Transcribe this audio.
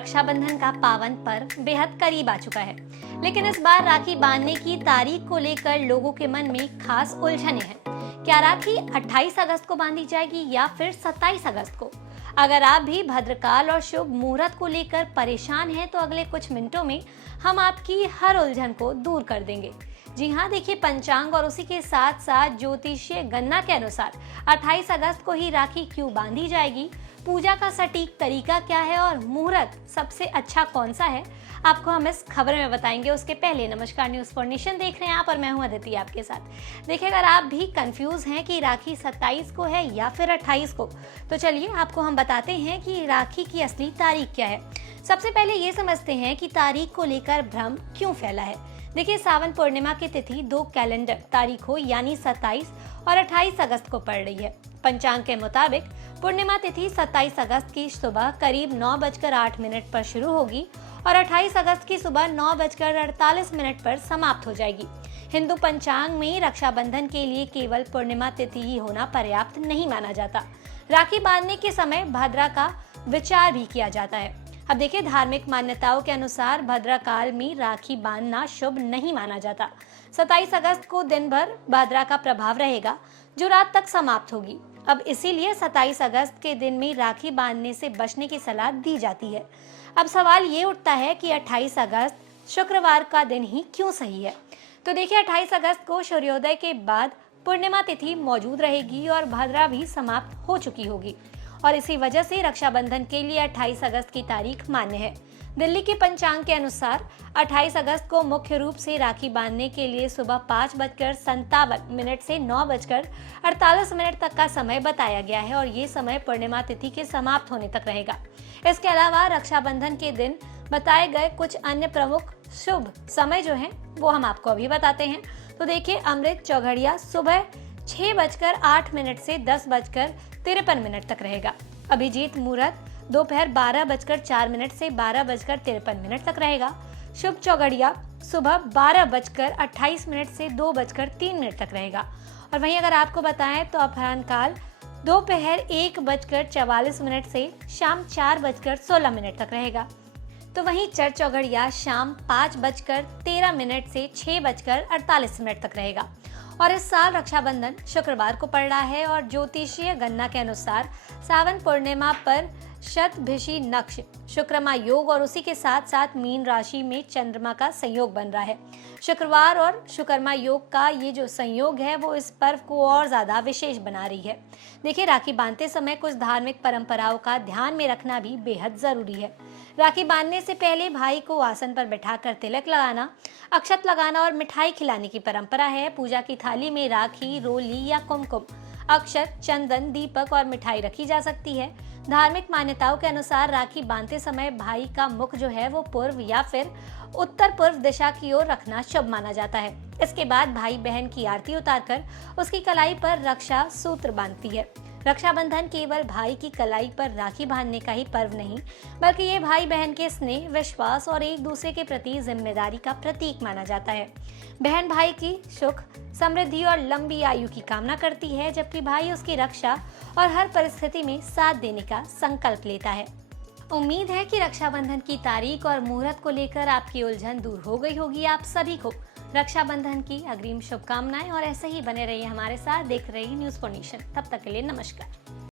रक्षाबंधन का पावन पर्व बेहद करीब आ चुका है, लेकिन इस बार राखी बांधने की तारीख को लेकर लोगों के मन में खास उलझने हैं। क्या राखी 28 अगस्त को बांधी जाएगी या फिर 27 अगस्त को? अगर आप भी भद्रकाल और शुभ मुहूर्त को लेकर परेशान हैं, तो अगले कुछ मिनटों में हम आपकी हर उलझन को दूर कर देंगे। जी हाँ, देखिए, पंचांग और उसी के साथ साथ ज्योतिषीय गणना के अनुसार 28 अगस्त को ही राखी क्यों बांधी जाएगी, पूजा का सटीक तरीका क्या है और मुहूर्त सबसे अच्छा कौन सा है, आपको हम इस खबर में बताएंगे। उसके पहले नमस्कार, न्यूज़ फॉर नेशन देख रहे हैं आप और मैं हूं अदिति आपके साथ। देखिए, अगर आप भी कंफ्यूज हैं कि राखी 27 को है या फिर 28 को, तो चलिए आपको हम बताते हैं कि राखी की असली तारीख क्या है। सबसे पहले ये समझते हैं कि तारीख को लेकर भ्रम क्यों फैला है। देखिए, सावन पूर्णिमा की तिथि 2 कैलेंडर तारीखों यानी 27 और 28 अगस्त को पड़ रही है। पंचांग के मुताबिक पूर्णिमा तिथि 27 अगस्त की सुबह करीब 9:08 पर शुरू होगी और 28 अगस्त की सुबह 9:48 पर समाप्त हो जाएगी। हिंदू पंचांग में रक्षाबंधन के लिए केवल पूर्णिमा तिथि ही होना पर्याप्त नहीं माना जाता। राखी बांधने के समय भद्रा का विचार भी किया जाता है। अब देखिए, धार्मिक मान्यताओं के अनुसार भद्रा काल में राखी बांधना शुभ नहीं माना जाता। 27 अगस्त को दिन भर भद्रा का प्रभाव रहेगा, जो रात तक समाप्त होगी। अब इसीलिए 27 अगस्त के दिन में राखी बांधने से बचने की सलाह दी जाती है। अब सवाल ये उठता है कि 28 अगस्त शुक्रवार का दिन ही क्यों सही है। तो देखिए, 28 अगस्त को सूर्योदय के बाद पूर्णिमा तिथि मौजूद रहेगी और भद्रा भी समाप्त हो चुकी होगी और इसी वजह से रक्षाबंधन के लिए 28 अगस्त की तारीख मान्य है। दिल्ली के पंचांग के अनुसार 28 अगस्त को मुख्य रूप से राखी बांधने के लिए सुबह 5:57 से 9:48 तक का समय बताया गया है और ये समय पूर्णिमा तिथि के समाप्त होने तक रहेगा। इसके अलावा रक्षाबंधन के दिन बताए गए कुछ अन्य प्रमुख शुभ समय जो हैं वो हम आपको अभी बताते हैं। तो देखिए, अमृत चौघड़िया सुबह 6:08 से 10:53 तक रहेगा। अभिजीत मुहूर्त दोपहर 12:04 से 12:53 तक रहेगा। शुभ चौघड़िया सुबह 12:28 से 2:03 तक रहेगा। और वहीं अगर आपको बताएं तो अपराह्न काल दोपहर 1:44 से शाम 4:16 तक रहेगा। तो वहीं चर चौघड़िया शाम 5:13 से 6:48 तक रहेगा। और इस साल रक्षाबंधन शुक्रवार को पड़ रहा है और ज्योतिषीय गणना के अनुसार सावन पूर्णिमा पर शतभिषी नक्ष शुक्रमा योग और उसी के साथ साथ मीन राशि में चंद्रमा का संयोग बन रहा है। शुक्रवार और शुक्रमा योग का ये जो संयोग है वो इस पर्व को और ज्यादा विशेष बना रही है। देखिए, राखी बांधते समय कुछ धार्मिक परंपराओं का ध्यान में रखना भी बेहद जरूरी है। राखी बांधने से पहले भाई को आसन पर बैठाकर तिलक लगाना, अक्षत लगाना और मिठाई खिलाने की परंपरा है। पूजा की थाली में राखी, रोली या कुमकुम, अक्षत, चंदन, दीपक और मिठाई रखी जा सकती है। धार्मिक मान्यताओं के अनुसार राखी बांधते समय भाई का मुख जो है वो पूर्व या फिर उत्तर पूर्व दिशा की ओर रखना शुभ माना जाता है। इसके बाद भाई बहन की आरती उतारकर उसकी कलाई पर रक्षा सूत्र बांधती है। रक्षाबंधन केवल भाई की कलाई पर राखी बांधने का ही पर्व नहीं, बल्कि ये भाई बहन के स्नेह, विश्वास और एक दूसरे के प्रति जिम्मेदारी का प्रतीक माना जाता है। बहन भाई की सुख, समृद्धि और लंबी आयु की कामना करती है, जबकि भाई उसकी रक्षा और हर परिस्थिति में साथ देने का संकल्प लेता है। उम्मीद है कि रक्षाबंधन की तारीख और मुहूर्त को लेकर आपकी उलझन दूर हो गई होगी। आप सभी को रक्षाबंधन की अग्रिम शुभकामनाएं और ऐसे ही बने रहिए हमारे साथ, देख रही न्यूज़ फॉर नेशन। तब तक के लिए नमस्कार।